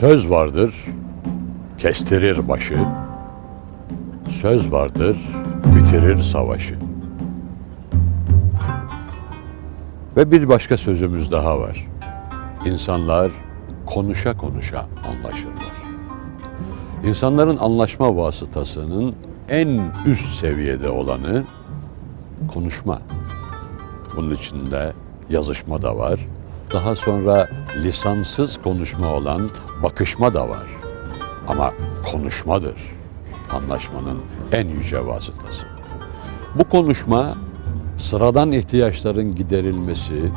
Söz vardır, kestirir başı. Söz vardır, bitirir savaşı. Ve bir başka sözümüz daha var. İnsanlar konuşa konuşa anlaşırlar. İnsanların anlaşma vasıtasının en üst seviyede olanı konuşma. Bunun içinde yazışma da var. Daha sonra lisansız konuşma olan bakışma da var. Ama konuşmadır anlaşmanın en yüce vasıtası. Bu konuşma sıradan ihtiyaçların giderilmesi,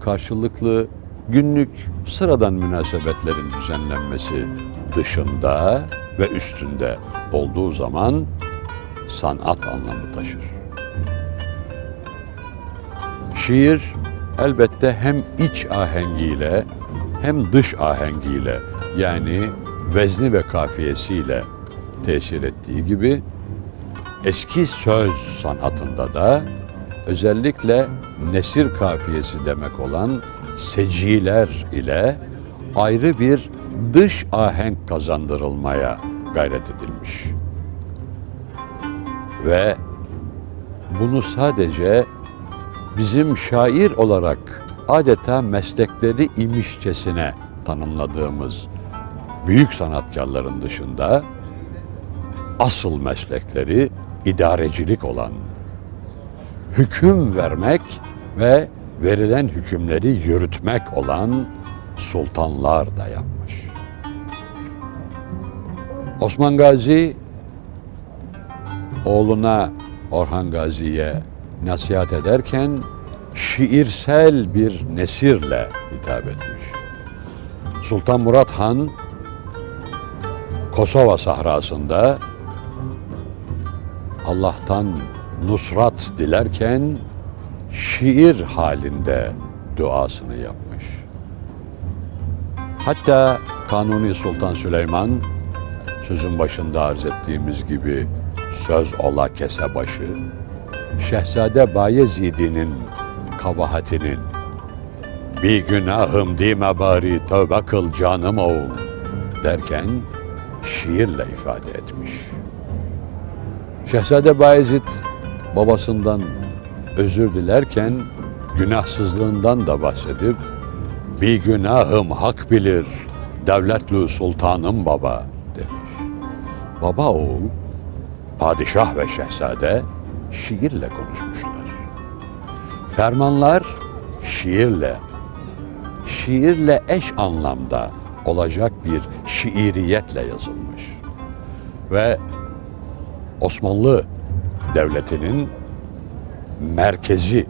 karşılıklı günlük sıradan münasebetlerin düzenlenmesi dışında ve üstünde olduğu zaman sanat anlamı taşır. Şiir elbette hem iç ahengiyle hem dış ahengiyle yani vezni ve kafiyesiyle tesir ettiği gibi eski söz sanatında da özellikle nesir kafiyesi demek olan seciler ile ayrı bir dış ahenk kazandırılmaya gayret edilmiş. Ve bunu sadece bizim şair olarak adeta meslekleri imişçesine tanımladığımız büyük sanatkarların dışında asıl meslekleri idarecilik olan, hüküm vermek ve verilen hükümleri yürütmek olan sultanlar da yapmış. Osman Gazi oğluna Orhan Gazi'ye nasihat ederken şiirsel bir nesirle hitap etmiş. Sultan Murat Han Kosova sahrasında Allah'tan nusrat dilerken şiir halinde duasını yapmış. Hatta Kanuni Sultan Süleyman sözün başında arz ettiğimiz gibi söz ola kese başı Şehzade Bayezid'in kabahatinin bir günahım dime bari tövbe kıl canım oğul derken şiirle ifade etmiş. Şehzade Bayezid babasından özür dilerken günahsızlığından da bahsedip bir günahım hak bilir devletli sultanım baba demiş. Baba oğul, padişah ve şehzade şiirle konuşmuşlar. Fermanlar şiirle, şiirle eş anlamda olacak bir şiiriyetle yazılmış. Ve Osmanlı Devleti'nin merkezi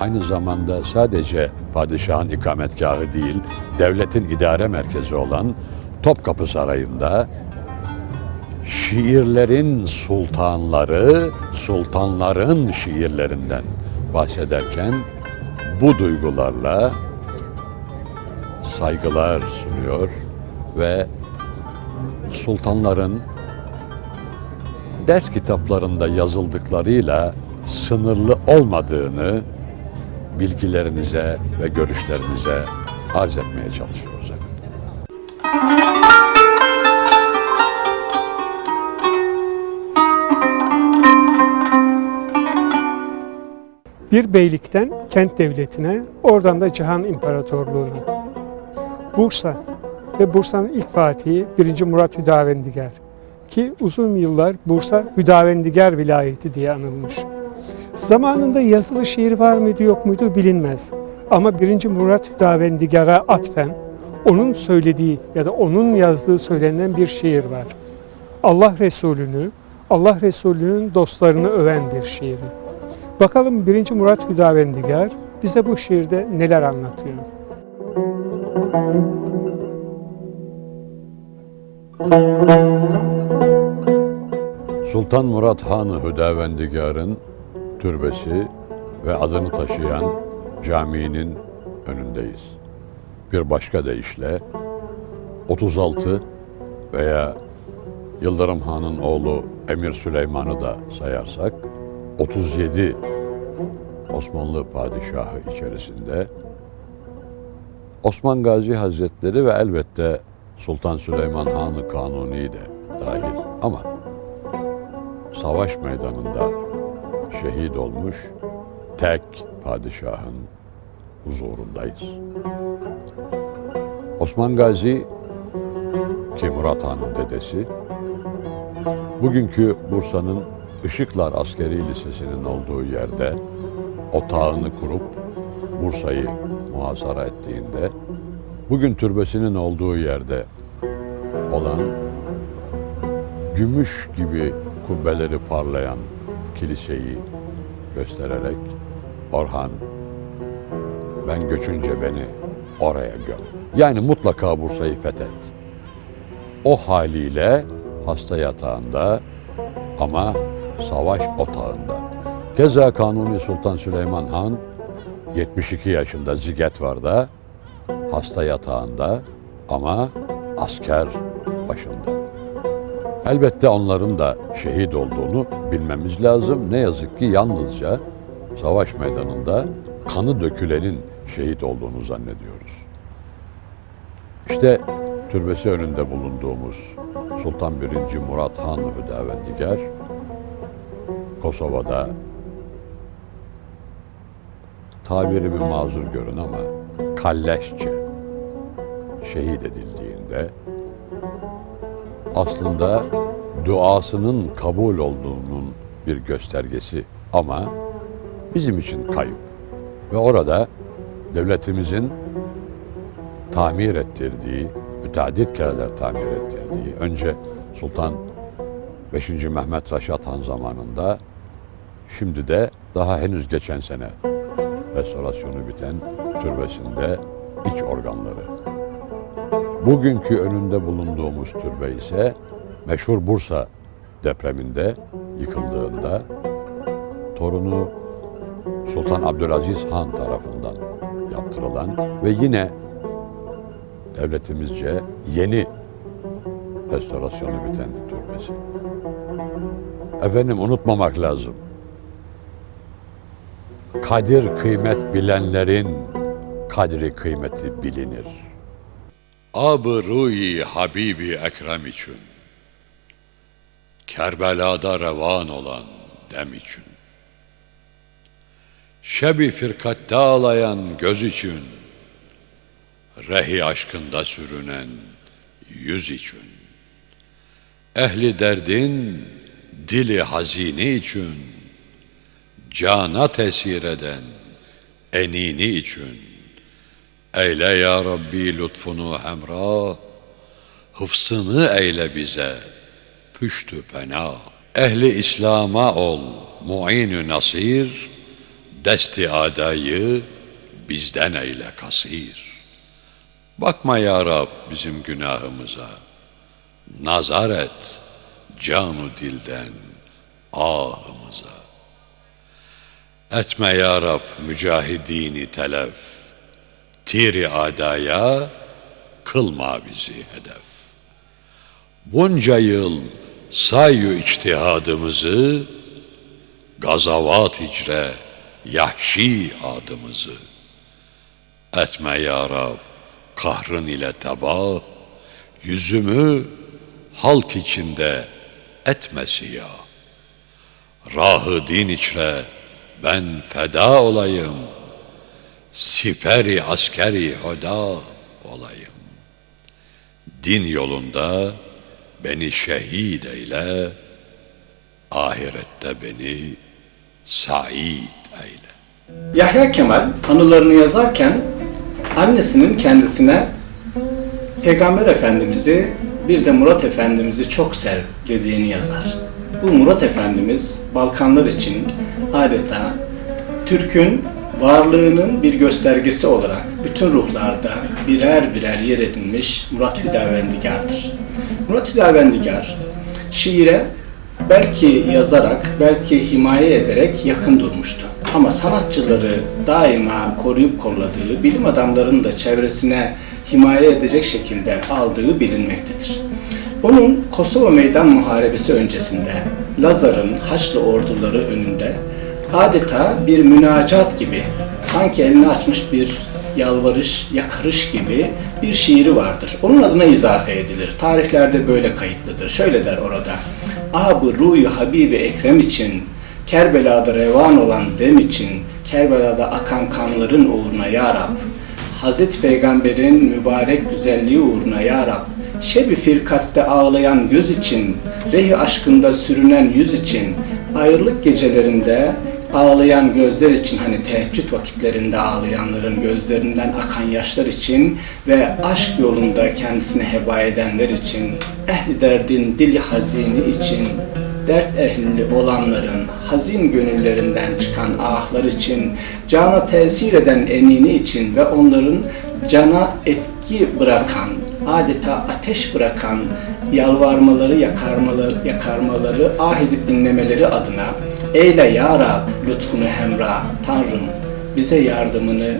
aynı zamanda sadece padişahın ikametgahı değil, devletin idare merkezi olan Topkapı Sarayı'nda şiirlerin sultanları, sultanların şiirlerinden bahsederken bu duygularla saygılar sunuyor ve sultanların ders kitaplarında yazıldıklarıyla sınırlı olmadığını bilgilerinize ve görüşlerinize arz etmeye çalışıyoruz efendim. Bir beylikten kent devletine, oradan da Cihan İmparatorluğu'na. Bursa ve Bursa'nın ilk fatihi 1. Murat Hüdavendigar ki uzun yıllar Bursa Hüdavendigar vilayeti diye anılmış. Zamanında yazılı şiir var mıydı yok muydu bilinmez. Ama 1. Murat Hüdavendigar'a atfen onun söylediği ya da onun yazdığı söylenen bir şiir var. Allah Resulü'nü, Allah Resulü'nün dostlarını öven bir şiiri. Bakalım 1. Murat Hüdavendigar bize bu şiirde neler anlatıyor? Sultan Murat Han Hüdavendigar'ın türbesi ve adını taşıyan caminin önündeyiz. Bir başka deyişle 36 veya Yıldırım Han'ın oğlu Emir Süleyman'ı da sayarsak 37 Osmanlı padişahı içerisinde Osman Gazi Hazretleri ve elbette Sultan Süleyman Hanı Kanuni de dahil ama savaş meydanında şehit olmuş tek padişahın huzurundayız. Osman Gazi ki Murat Han'ın dedesi bugünkü Bursa'nın Işıklar Askeri Lisesi'nin olduğu yerde otağını kurup Bursa'yı muhasara ettiğinde bugün türbesinin olduğu yerde olan gümüş gibi kubbeleri parlayan kiliseyi göstererek Orhan ben göçünce beni oraya göm. Yani mutlaka Bursa'yı fethet. O haliyle hasta yatağında ama savaş otağında. Keza Kanuni Sultan Süleyman Han 72 yaşında ziget var da hasta yatağında ama asker başında. Elbette onların da şehit olduğunu bilmemiz lazım. Ne yazık ki yalnızca savaş meydanında kanı dökülenin şehit olduğunu zannediyoruz. İşte türbesi önünde bulunduğumuz Sultan 1. Murat Han Hüdavendigar Kosova'da tabirimi mazur görün ama kalleşçe şehit edildiğinde aslında duasının kabul olduğunun bir göstergesi ama bizim için kayıp. Ve orada devletimizin tamir ettirdiği, müteaddit kereler tamir ettirdiği, önce Sultan 5. Mehmet Raşat Han zamanında, şimdi de daha henüz geçen sene restorasyonu biten türbesinde iç organları. Bugünkü önünde bulunduğumuz türbe ise meşhur Bursa depreminde yıkıldığında torunu Sultan Abdülaziz Han tarafından yaptırılan ve yine devletimizce yeni restorasyonu biten türbesi. Efendim unutmamak lazım. Kadir kıymet bilenlerin kadri kıymeti bilinir. Ab-ı ruhi Habibi Ekrem için, Kerbela'da revan olan dem için, Şebi firkatta ağlayan göz için, Rehi aşkında sürünen yüz için, Ehli derdin dili hazini için, Cana tesir eden enini için, Eyle ya Rabbi lütfunu hemra, hıfsını eyle bize, püştü pena. Ehli İslam'a ol, mu'inü nasir, desti adayı bizden eyle kasir. Bakma ya Rab bizim günahımıza, nazar et canu dilden ahımıza. Etme ya Rab mücahidini telef, tiri adaya kılma bizi hedef. Bunca yıl sayyu içtihadımızı, gazavat hicre yahşi adımızı. Etme ya Rab kahrın ile teba, yüzümü halk içinde etme siyah. Rahı din içre ben feda olayım, siperi askeri hoda olayım. Din yolunda beni şehit eyle, ahirette beni said eyle. Yahya Kemal anılarını yazarken annesinin kendisine Peygamber Efendimiz'i bir de Murat Efendimiz'i çok sev dediğini yazar. Bu Murat Efendimiz Balkanlar için adeta Türk'ün varlığının bir göstergesi olarak bütün ruhlarda birer birer yer edinmiş Murat Hüdavendigar'dır. Murat Hüdavendigar şiire belki yazarak, belki himaye ederek yakın durmuştu. Ama sanatçıları daima koruyup kolladığı, bilim adamlarının da çevresine himaye edecek şekilde aldığı bilinmektedir. Onun Kosova Meydan Muharebesi öncesinde Lazar'ın Haçlı orduları önünde adeta bir münacat gibi sanki elini açmış bir yalvarış, yakarış gibi bir şiiri vardır. Onun adına izafe edilir. Tarihlerde böyle kayıtlıdır. Şöyle der orada. Ab-ı ruyu Habibi Ekrem için, Kerbela'da revan olan dem için, Kerbela'da akan kanların uğruna ya Rab, Hazreti Peygamber'in mübarek güzelliği uğruna ya Rab, Şebi firkatte ağlayan göz için, rehi aşkında sürünen yüz için, ayrılık gecelerinde ağlayan gözler için hani teheccüd vakitlerinde ağlayanların gözlerinden akan yaşlar için ve aşk yolunda kendisini heba edenler için, ehli derdin dili hazini için, dert ehli olanların hazin gönüllerinden çıkan ahlar için, cana tesir eden enini için ve onların cana etki bırakan, adeta ateş bırakan yalvarmaları, yakarmaları, yakarmaları, ah edip dinlemeleri adına Eyle ya Rab lütfunu hemra, Tanrım bize yardımını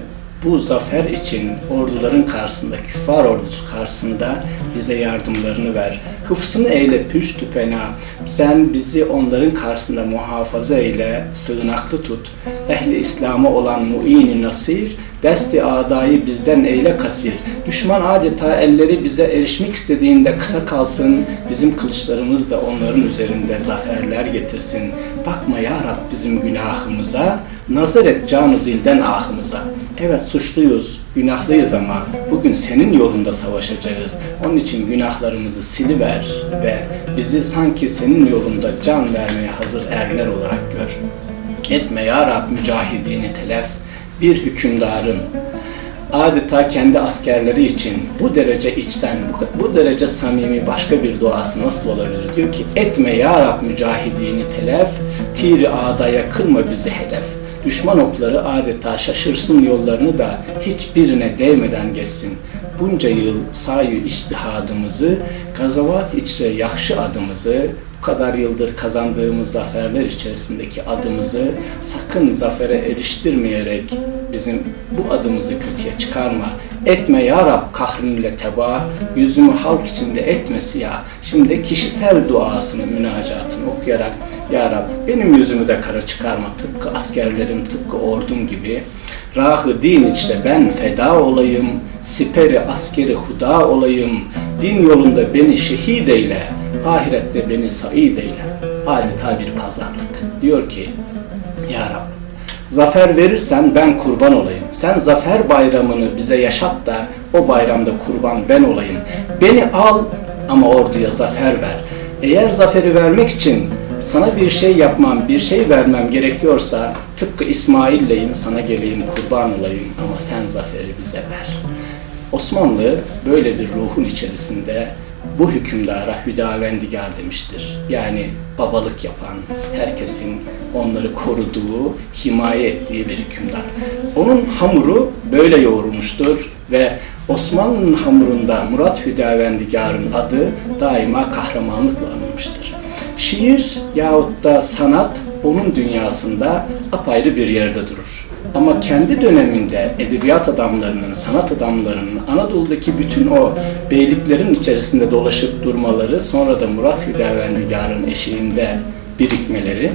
bu zafer için orduların karşısında, küffar ordusu karşısında bize yardımlarını ver. Hıfsını eyle püştü pena. Sen bizi onların karşısında muhafaza eyle, sığınaklı tut. Ehli İslam'a olan muini nasir, desti adayı bizden eyle kasir. Düşman adeta elleri bize erişmek istediğinde kısa kalsın, bizim kılıçlarımız da onların üzerinde zaferler getirsin. Bakma ya Rab bizim günahımıza, nazar et canu dilden ahımıza. Evet suçluyuz, günahlıyız ama bugün senin yolunda savaşacağız. Onun için günahlarımızı siliver ve bizi sanki senin yolunda can vermeye hazır erler olarak gör. Etme ya Rab mücahidini telef, bir hükümdarın adeta kendi askerleri için bu derece içten, bu, derece samimi başka bir duası nasıl olabilir? Diyor ki etme ya Rab mücahidini telef, tiri adaya kılma bizi hedef. Düşman okları adeta şaşırsın yollarını da hiçbirine değmeden geçsin. Bunca yıl sayu iştihadımızı, gazavat içre yakşı adımızı, bu kadar yıldır kazandığımız zaferler içerisindeki adımızı sakın zafere eriştirmeyerek bizim bu adımızı kötüye çıkarma. Etme ya Rab kahrinle teba, yüzümü halk içinde etmesi ya. Şimdi kişisel duasını, münacatını okuyarak Ya Rab benim yüzümü de kara çıkarma tıpkı askerlerim, tıpkı ordum gibi. Rahı din içte ben feda olayım, siperi askeri huda olayım, din yolunda beni şehit eyle, ahirette beni said eyle. Adeta bir pazarlık. Diyor ki, Ya Rab, zafer verirsen ben kurban olayım. Sen zafer bayramını bize yaşat da o bayramda kurban ben olayım. Beni al ama orduya zafer ver. Eğer zaferi vermek için sana bir şey yapmam, bir şey vermem gerekiyorsa tıpkı İsmail'leyim sana geleyim kurban olayım ama sen zaferi bize ver. Osmanlı böyle bir ruhun içerisinde bu hükümdara hüdavendigar demiştir. Yani babalık yapan, herkesin onları koruduğu, himaye ettiği bir hükümdar. Onun hamuru böyle yoğrulmuştur ve Osmanlı'nın hamurunda Murat Hüdavendigar'ın adı daima kahramanlıkla anılmıştır. Şiir yahut da sanat onun dünyasında apayrı bir yerde durur. Ama kendi döneminde edebiyat adamlarının, sanat adamlarının Anadolu'daki bütün o beyliklerin içerisinde dolaşıp durmaları, sonra da Murat Hüdavendigar'ın eşiğinde birikmeleri,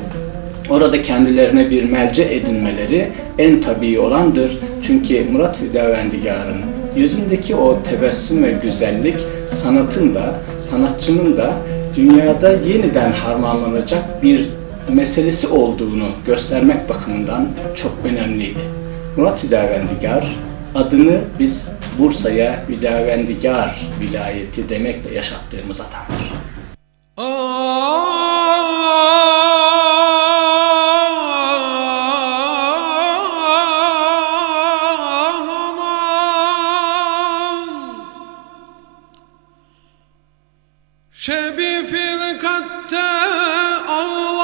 orada kendilerine bir melce edinmeleri en tabii olandır. Çünkü Murat Hüdavendigar'ın yüzündeki o tebessüm ve güzellik sanatın da, sanatçının da dünyada yeniden harmanlanacak bir meselesi olduğunu göstermek bakımından çok önemliydi. Murat Hüdavendigar adını biz Bursa'ya Hüdavendigar vilayeti demekle yaşattığımız adamdır. Şebi firkatte ağlayan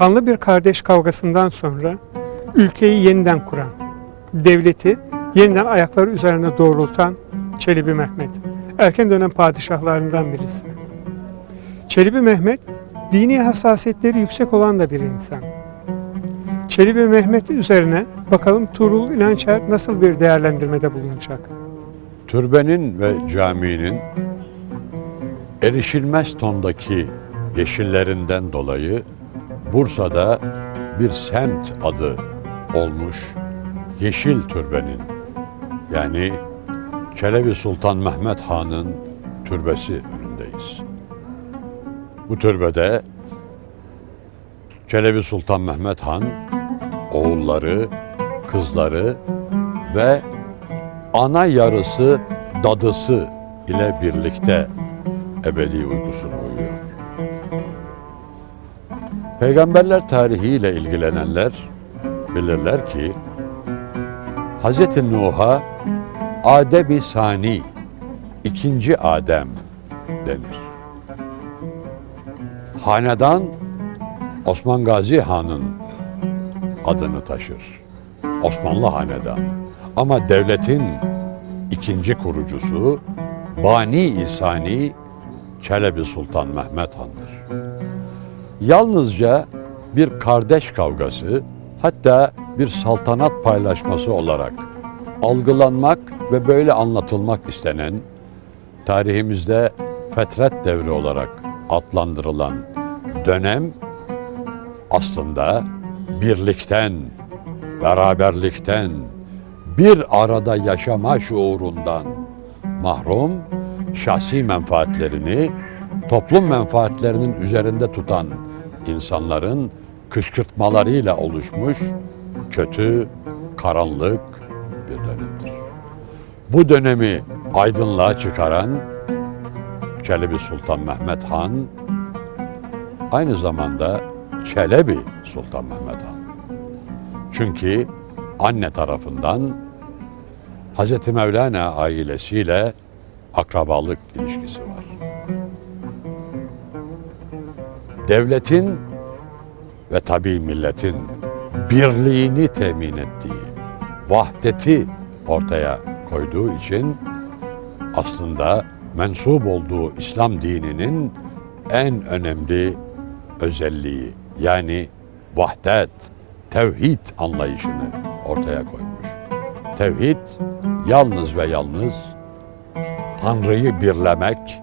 Kanlı bir kardeş kavgasından sonra ülkeyi yeniden kuran, devleti yeniden ayakları üzerine doğrultan Çelebi Mehmet. Erken dönem padişahlarından birisi. Çelebi Mehmet dini hassasiyetleri yüksek olan da bir insan. Çelebi Mehmet üzerine bakalım Tuğrul İnançer nasıl bir değerlendirmede bulunacak? Türbenin ve caminin erişilmez tondaki yeşillerinden dolayı Bursa'da bir semt adı olmuş Yeşil Türbenin yani Çelebi Sultan Mehmet Han'ın türbesi önündeyiz. Bu türbede Çelebi Sultan Mehmet Han oğulları, kızları ve ana yarısı dadısı ile birlikte ebedi uykusunu uyuyor. Peygamberler tarihiyle ilgilenenler bilirler ki Hz. Nuh'a Adem-i Sani, ikinci Adem denir. Hanedan Osman Gazi Han'ın adını taşır. Osmanlı Hanedanı. Ama devletin ikinci kurucusu Bani İsani Çelebi Sultan Mehmet Han'dır. Yalnızca bir kardeş kavgası hatta bir saltanat paylaşması olarak algılanmak ve böyle anlatılmak istenen tarihimizde fetret devri olarak adlandırılan dönem aslında birlikten, beraberlikten, bir arada yaşama şuurundan mahrum, şahsi menfaatlerini toplum menfaatlerinin üzerinde tutan insanların kışkırtmalarıyla oluşmuş kötü, karanlık bir dönemdir. Bu dönemi aydınlığa çıkaran Çelebi Sultan Mehmet Han aynı zamanda Çelebi Sultan Mehmet Han. Çünkü anne tarafından Hz. Mevlana ailesiyle akrabalık ilişkisi var. Devletin ve tabii milletin birliğini temin ettiği, vahdeti ortaya koyduğu için aslında mensup olduğu İslam dininin en önemli özelliği yani vahdet, tevhid anlayışını ortaya koymuş. Tevhid yalnız ve yalnız Tanrı'yı birlemek,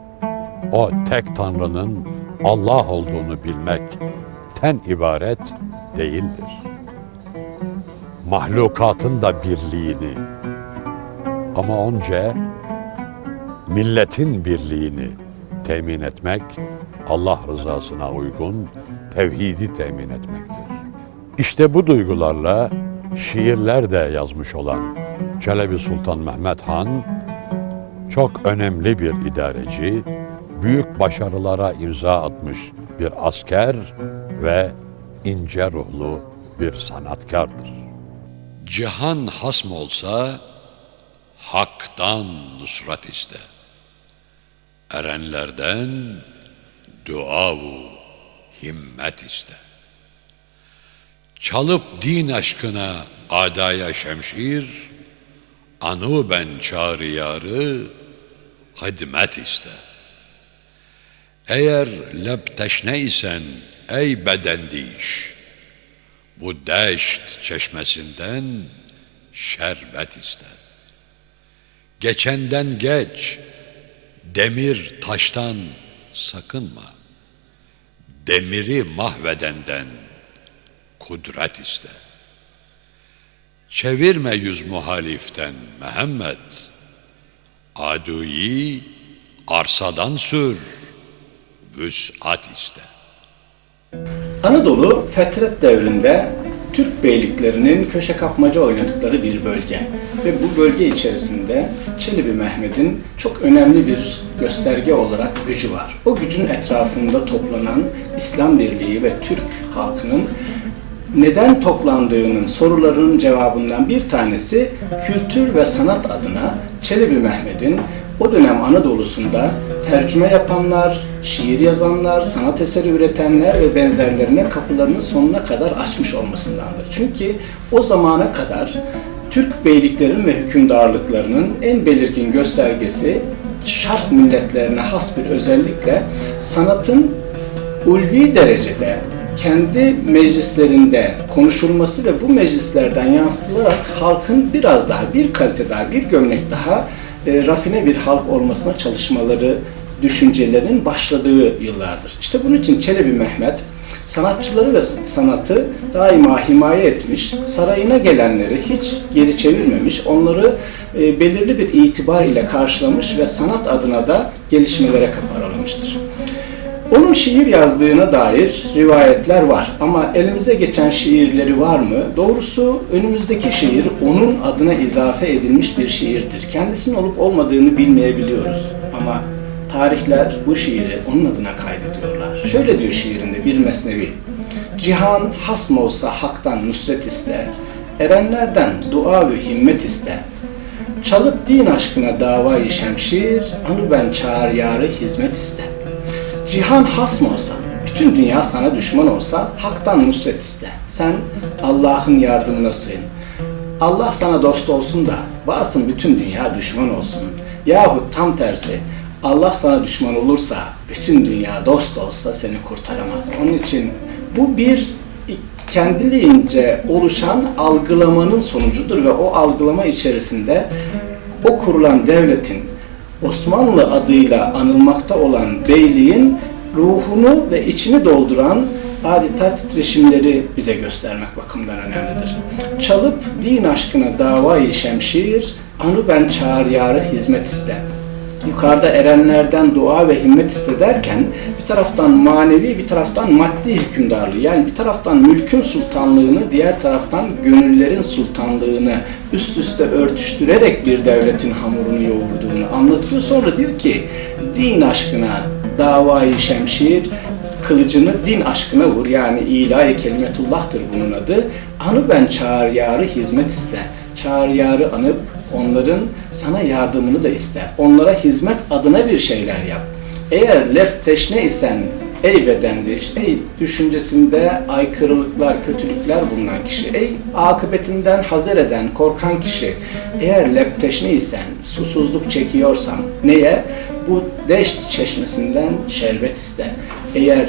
o tek Tanrı'nın Allah olduğunu bilmekten ibaret değildir. Mahlukatın da birliğini ama önce milletin birliğini temin etmek Allah rızasına uygun tevhidi temin etmektir. İşte bu duygularla şiirler de yazmış olan Çelebi Sultan Mehmet Han çok önemli bir idareci, büyük başarılara imza atmış bir asker ve ince ruhlu bir sanatkardır. Cihan hasm olsa haktan nusrat iste. Erenlerden duavu himmet iste. Çalıp din aşkına adaya şemşir, anu ben çağrı yarı hizmet iste. Eğer leb teşne isen ey bedendiş, bu deşt çeşmesinden şerbet iste. Geçenden geç, demir taştan sakınma. Demiri mahvedenden kudret iste. Çevirme yüz muhaliften Mehmet. Aduyi arsadan sür, vüs'at iste. Anadolu fetret devrinde Türk beyliklerinin köşe kapmaca oynadıkları bir bölge. Ve bu bölge içerisinde Çelebi Mehmet'in çok önemli bir gösterge olarak gücü var. O gücün etrafında toplanan İslam Birliği ve Türk halkının neden toplandığının sorularının cevabından bir tanesi kültür ve sanat adına Çelebi Mehmet'in o dönem Anadolu'sunda tercüme yapanlar, şiir yazanlar, sanat eseri üretenler ve benzerlerine kapılarını sonuna kadar açmış olmasındandır. Çünkü o zamana kadar Türk beyliklerin ve hükümdarlıklarının en belirgin göstergesi şark milletlerine has bir özellikle sanatın ulvi derecede kendi meclislerinde konuşulması ve bu meclislerden yansıtılarak halkın biraz daha, bir kalite daha, bir gömlek daha e, rafine bir halk olmasına çalışmaları, düşüncelerinin başladığı yıllardır. İşte bunun için Çelebi Mehmet sanatçıları ve sanatı daima himaye etmiş, sarayına gelenleri hiç geri çevirmemiş, onları e, belirli bir itibar ile karşılamış ve sanat adına da gelişmelere kapı aralamıştır. Onun şiir yazdığına dair rivayetler var ama elimize geçen şiirleri var mı? Doğrusu önümüzdeki şiir onun adına izafe edilmiş bir şiirdir. Kendisinin olup olmadığını bilmeyebiliyoruz ama tarihler bu şiiri onun adına kaydediyorlar. Şöyle diyor şiirinde bir mesnevi. Cihan hasm olsa haktan nusret iste, erenlerden dua ve himmet iste. Çalıp din aşkına davayı şemşir, anı ben çağır yarı hizmet iste. Cihan hasm olsa, bütün dünya sana düşman olsa haktan nusret iste. Sen Allah'ın yardımına sığın. Allah sana dost olsun da varsın bütün dünya düşman olsun. Yahut tam tersi Allah sana düşman olursa bütün dünya dost olsa seni kurtaramaz. Onun için bu bir kendiliğince oluşan algılamanın sonucudur ve o algılama içerisinde o kurulan devletin Osmanlı adıyla anılmakta olan beyliğin ruhunu ve içini dolduran adeta titreşimleri bize göstermek bakımından önemlidir. Çalıp din aşkına davayı şemşir, anı ben çağır yarı hizmet iste. Yukarıda erenlerden dua ve himmet iste derken bir taraftan manevi bir taraftan maddi hükümdarlığı yani bir taraftan mülkün sultanlığını diğer taraftan gönüllerin sultanlığını üst üste örtüştürerek bir devletin hamurunu yoğurduğunu anlatıyor. Sonra diyor ki din aşkına davayı şemşir kılıcını din aşkına vur yani ilahi kelimetullah'tır bunun adı. Anı ben çağır yarı hizmet iste. Çağır yarı anıp onların sana yardımını da iste. Onlara hizmet adına bir şeyler yap. Eğer lepteşne isen ey bedendiş, ey düşüncesinde aykırılıklar, kötülükler bulunan kişi, ey akıbetinden hazer eden, korkan kişi, eğer lepteşne isen, susuzluk çekiyorsan, neye? Bu deşt çeşmesinden şerbet iste. Eğer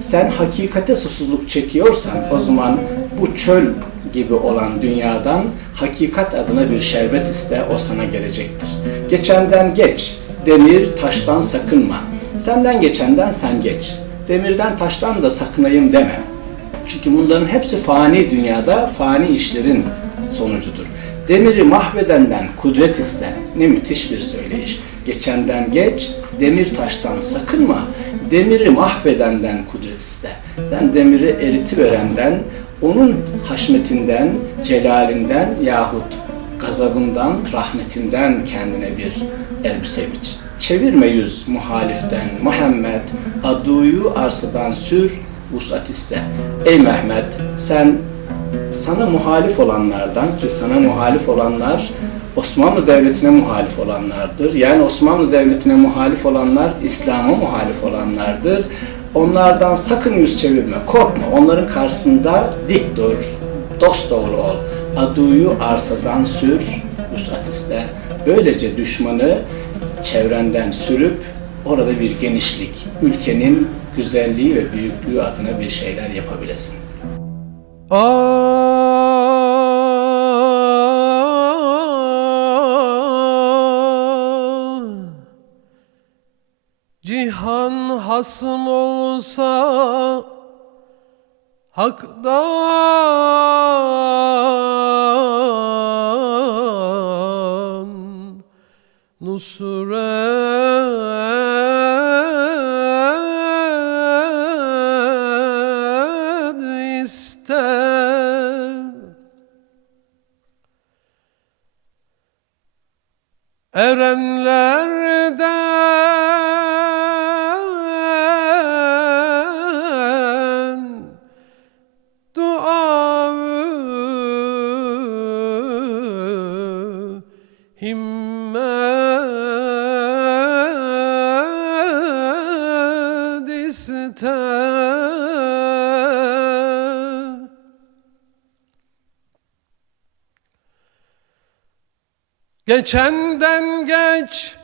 sen hakikate susuzluk çekiyorsan o zaman bu çöl gibi olan dünyadan hakikat adına bir şerbet iste o sana gelecektir. Geçenden geç, demir taştan sakınma. Senden geçenden sen geç. Demirden taştan da sakınayım deme. Çünkü bunların hepsi fani dünyada fani işlerin sonucudur. Demiri mahvedenden kudret iste. Ne müthiş bir söyleyiş. Geçenden geç, demir taştan sakınma. Demiri mahvedenden kudret iste. Sen demiri eritiverenden, onun haşmetinden, celalinden yahut gazabından, rahmetinden kendine bir elbise biç. Çevirme yüz muhaliften Muhammed, aduyu arsadan sür, vusat iste. Ey Mehmet sen sana muhalif olanlardan ki sana muhalif olanlar Osmanlı Devleti'ne muhalif olanlardır. Yani Osmanlı Devleti'ne muhalif olanlar İslam'a muhalif olanlardır. Onlardan sakın yüz çevirme, korkma. Onların karşısında dik dur, dost doğru ol. Aduyu arsadan sür, vusat. Böylece düşmanı çevrenden sürüp orada bir genişlik, ülkenin güzelliği ve büyüklüğü adına bir şeyler yapabilesin. Ah hasım olsa Hak'dan Nusret ister Geçenden geç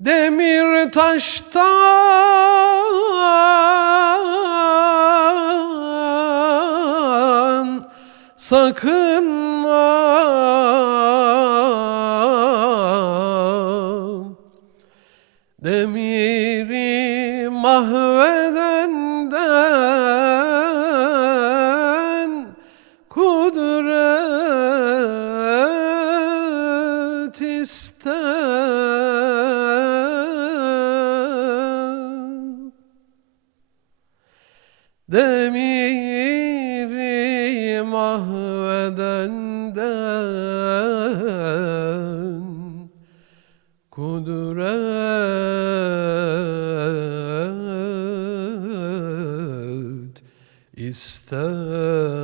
demir taştan sakınma kudret ister